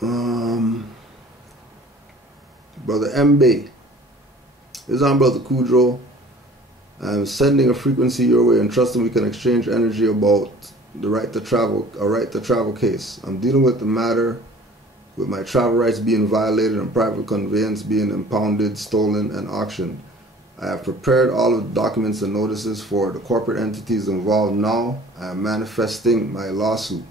Brother M. Bay. This is on Brother Kudrow. I'm sending a frequency your way and trusting we can exchange energy about the right to travel, a right to travel case. I'm dealing with the matter with my travel rights being violated and private conveyance being impounded, stolen, and auctioned. I have prepared all of the documents and notices for the corporate entities involved now. I am manifesting my lawsuit.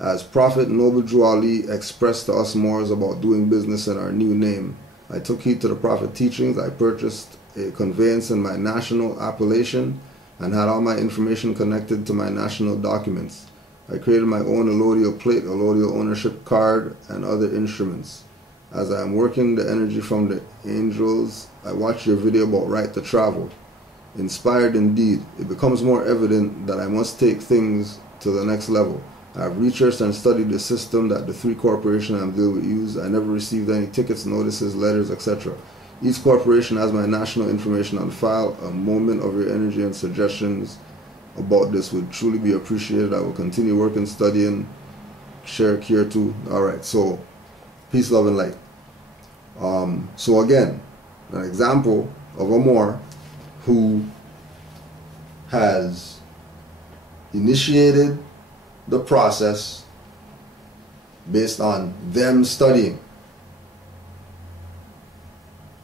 As Prophet Noble Drew Ali expressed to us Moors about doing business in our new name, I took heed to the Prophet teachings. I purchased a conveyance in my national appellation and had all my information connected to my national documents. I created my own allodial plate, allodial ownership card, and other instruments. As I am working the energy from the angels, I watched your video about right to travel. Inspired indeed, it becomes more evident that I must take things to the next level. I have researched and studied the system that the 3 corporations I'm dealing with use. I never received any tickets, notices, letters, etc. Each corporation has my national information on file. A moment of your energy and suggestions about this would truly be appreciated. I will continue working, studying, share here too. Alright, so peace, love, and light. So again, an example of a Moor who has initiated the process based on them studying.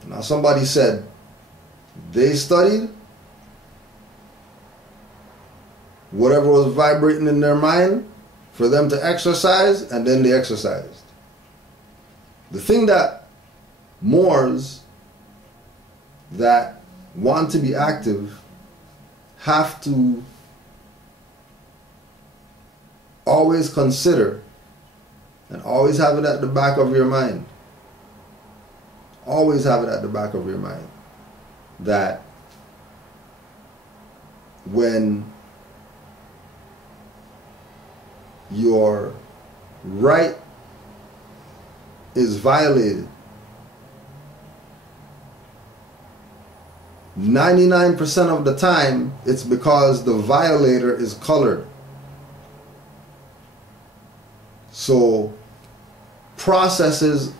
Now somebody said they studied, whatever was vibrating in their mind for them to exercise, and then they exercised. The thing that Moors that want to be active have to always consider and always have it at the back of your mind. Always have it at the back of your mind that when your right is violated, 99% of the time it's because the violator is colored. So processes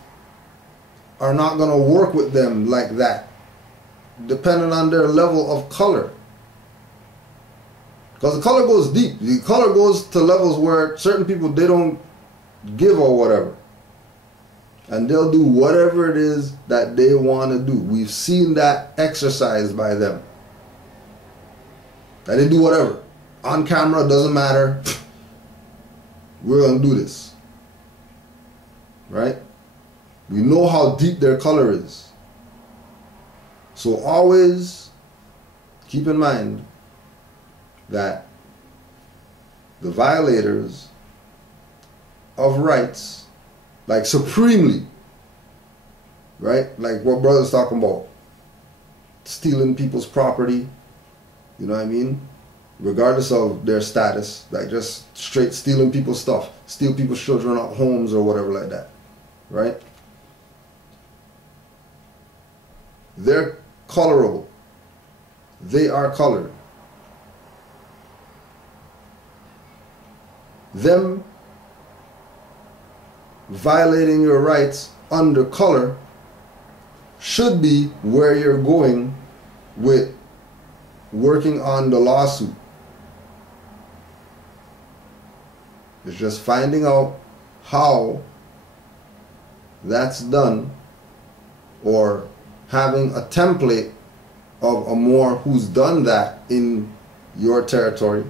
are not going to work with them like that, depending on their level of color. Because the color goes deep. The color goes to levels where certain people, they don't give or whatever. And they'll do whatever it is that they want to do. We've seen that exercised by them. That they do whatever. On camera, doesn't matter. We're going to do this. Right? We know how deep their color is. So always keep in mind that the violators of rights, like supremely, right? Like what brother's talking about, stealing people's property, you know what I mean? Regardless of their status, like just straight stealing people's stuff, steal people's children out homes or whatever like that, right? They're colorable. They are colored. Them violating your rights under color should be where you're going with working on the lawsuit. It's just finding out how that's done, or having a template of a Moor who's done that in your territory.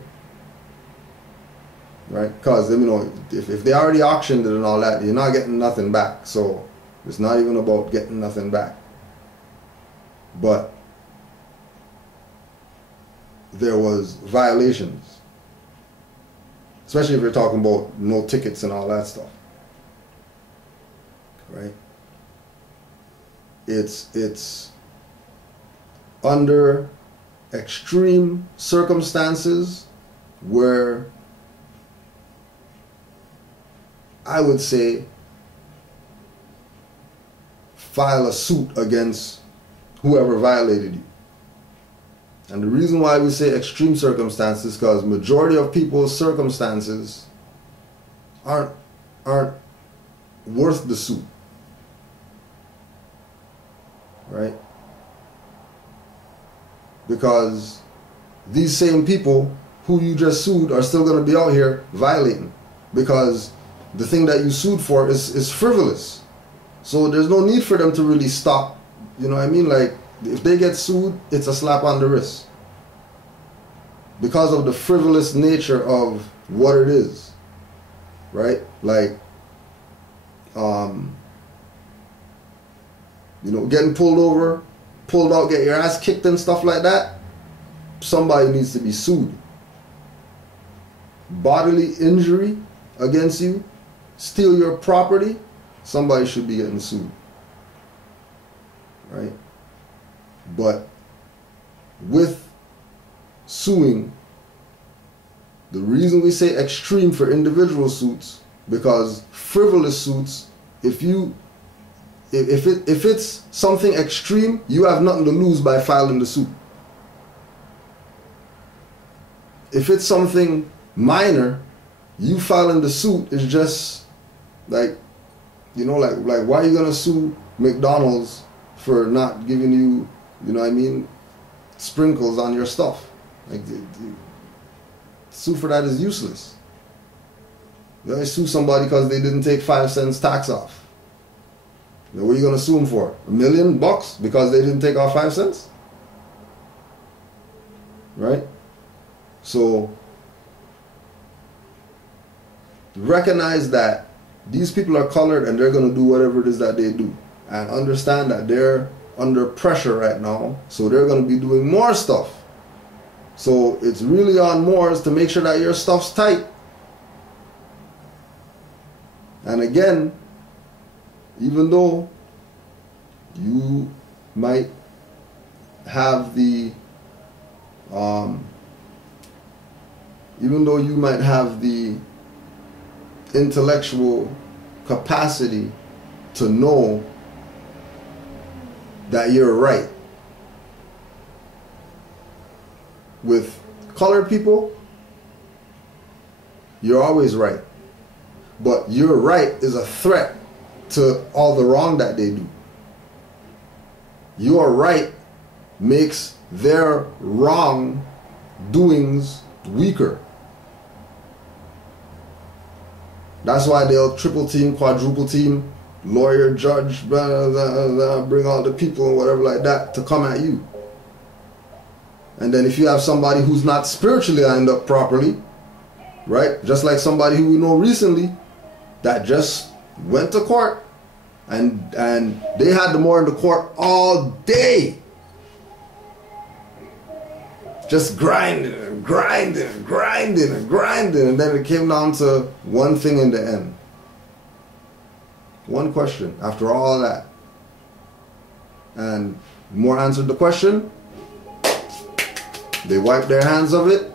Right? Because, you know, if they already auctioned it and all that, you're not getting nothing back. So it's not even about getting nothing back. But there was violations. Especially if you're talking about no tickets and all that stuff. Right? It's under extreme circumstances where I would say file a suit against whoever violated you. And the reason why we say extreme circumstances, because majority of people's circumstances aren't worth the suit, right? Because these same people who you just sued are still going to be out here violating, because the thing that you sued for is frivolous. So there's no need for them to really stop. You know what I mean? Like, if they get sued, it's a slap on the wrist because of the frivolous nature of what it is, right? Like, you know, getting pulled over, pulled out, get your ass kicked and stuff like that, somebody needs to be sued. Bodily injury against you, steal your property, somebody should be getting sued, right? But with suing, the reason we say extreme for individual suits, because frivolous suits, if it's something extreme, you have nothing to lose by filing the suit. If it's something minor, you filing the suit is just like, you know, like why are you gonna sue McDonald's for not giving you, you know what I mean, sprinkles on your stuff? Like, sue for that is useless. You only sue somebody because they didn't take 5 cents tax off. Now, what are you gonna sue them for? $1 million because they didn't take off 5 cents? Right? So recognize that these people are colored and they're going to do whatever it is that they do, and understand that they're under pressure right now, so they're going to be doing more stuff. So it's really on Moors to make sure that your stuff's tight. And again, even though you might have the intellectual capacity to know that you're right, with colored people, you're always right. But your right is a threat to all the wrong that they do. Your right makes their wrong doings weaker. That's why they'll triple team, quadruple team, lawyer, judge, blah, blah, blah, bring all the people and whatever like that to come at you. And then if you have somebody who's not spiritually lined up properly, right? Just like somebody who we know recently that just went to court and they had the more in the court all day. Just grinding and grinding and grinding and grinding, and then it came down to one thing in the end. One question after all that. And Moore answered the question, they wiped their hands of it,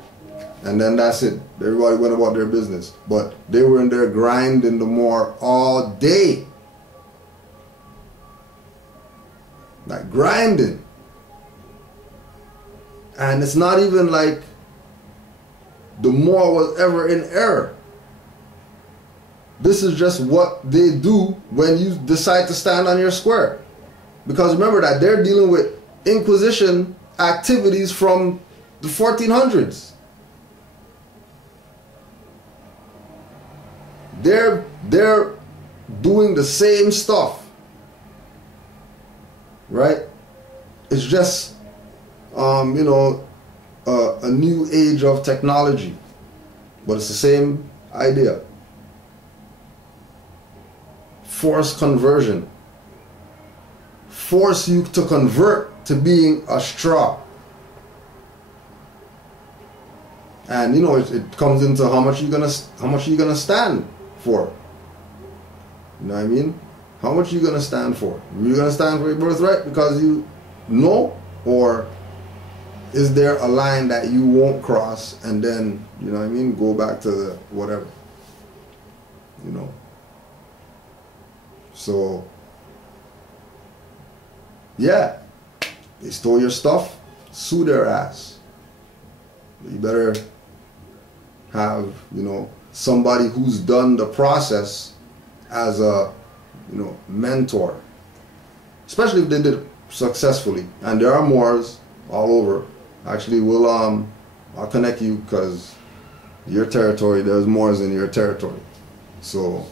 and then that's it. Everybody went about their business. But they were in there grinding the Moore all day. Like grinding. And it's not even like the Moor was ever in error. This is just what they do when you decide to stand on your square. Because remember that they're dealing with Inquisition activities from the 1400s. They're doing the same stuff. Right? It's just you know, a new age of technology, but it's the same idea. Forced conversion. Force you to convert to being a straw. And you know, it comes into how much you gonna stand for. You know what I mean? How much you gonna stand for? You're gonna stand for your birthright because you know, or is there a line that you won't cross and then, you know what I mean, go back to the whatever, you know? So, yeah, they stole your stuff, sue their ass. You better have, you know, somebody who's done the process as a you know, mentor, especially if they did it successfully. And there are Moors all over. Actually, I'll connect you, because your territory, there's Moors in your territory. So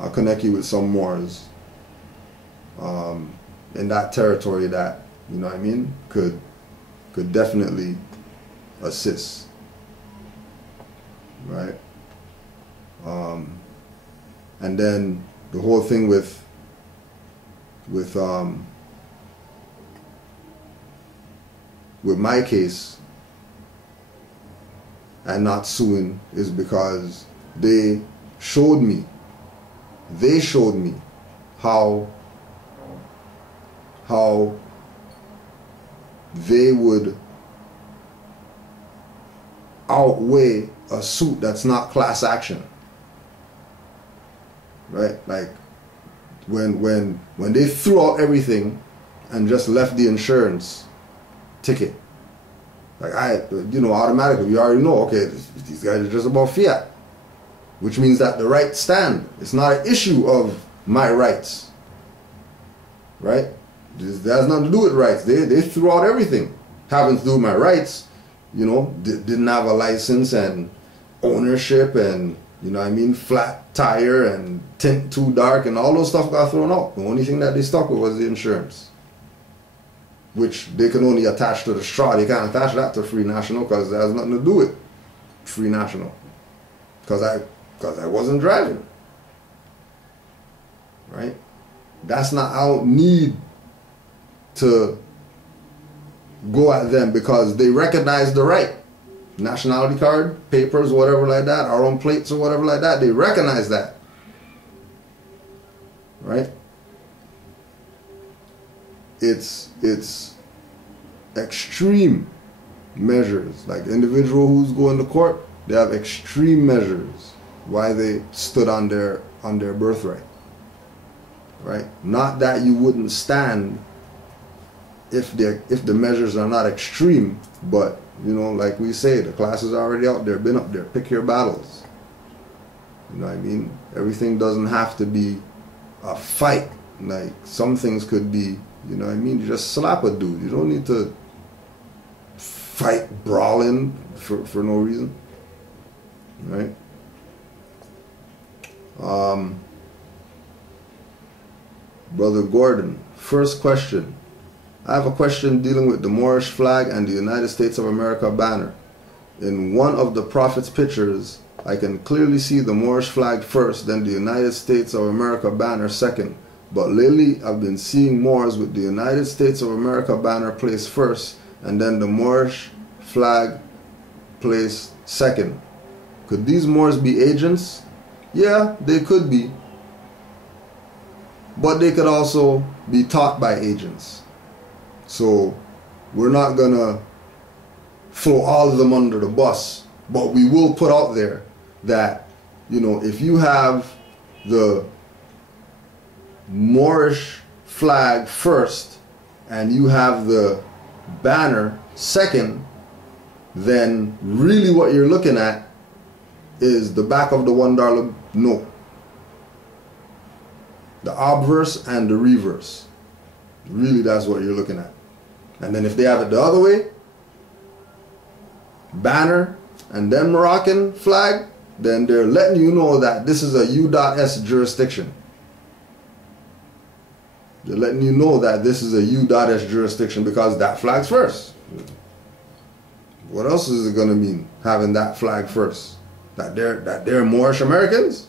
I'll connect you with some Moors in that territory that, you know what I mean, could definitely assist, right? And then the whole thing with my case and not suing is because they showed me how they would outweigh a suit that's not class action, right? Like when they threw out everything and just left the insurance ticket, like automatically you already know, okay, these guys are just about fiat, which means that the rights stand. It's not an issue of my rights, right? This has nothing to do with rights. They threw out everything having to do with my rights. You know, didn't have a license and ownership and, you know what I mean, flat tire and tint too dark and all those stuff got thrown out. The only thing that they stuck with was the insurance, which they can only attach to the straw. They can't attach that to Free National because it has nothing to do with Free National. Because I wasn't driving, right? That's not, I don't need to go at them because they recognize the right. Nationality card, papers, whatever like that, our own plates or whatever like that, they recognize that, right? It's extreme measures. Like the individual who's going to court, they have extreme measures why they stood on their birthright, right? Not that you wouldn't stand if the measures are not extreme, but you know, like we say, the class is already out there, been up there, pick your battles. You know what I mean? Everything doesn't have to be a fight. Like some things could be, you know what I mean, you just slap a dude. You don't need to fight, brawling for no reason, right? Brother Gordon, first question. I have a question dealing with the Moorish flag and the United States of America banner. In one of the Prophet's pictures, I can clearly see the Moorish flag first, then the United States of America banner second. But lately, I've been seeing Moors with the United States of America banner placed first, and then the Moorish flag placed second. Could these Moors be agents? Yeah, they could be. But they could also be taught by agents. So we're not gonna throw all of them under the bus, but we will put out there that, you know, if you have the Moorish flag first and you have the banner second, then really what you're looking at is the back of the $1 note, the obverse and the reverse. Really, that's what you're looking at. And then if they have it the other way, banner and then Moroccan flag, then they're letting you know that this is a U.S. jurisdiction. They're letting you know that this is a U.S. jurisdiction because that flag's first. What else is it going to mean, having that flag first? That they're Moorish Americans?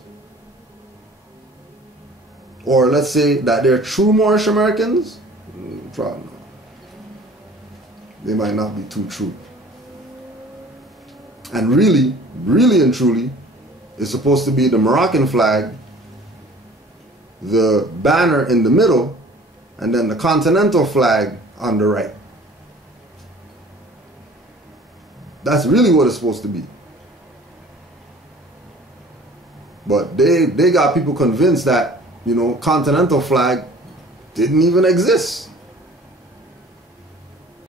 Or let's say that they're true Moorish Americans? Probably not. They might not be too true. And really and truly, it's supposed to be the Moroccan flag, the banner in the middle, and then the continental flag on the right. That's really what it's supposed to be. But they got people convinced that, you know, continental flag didn't even exist.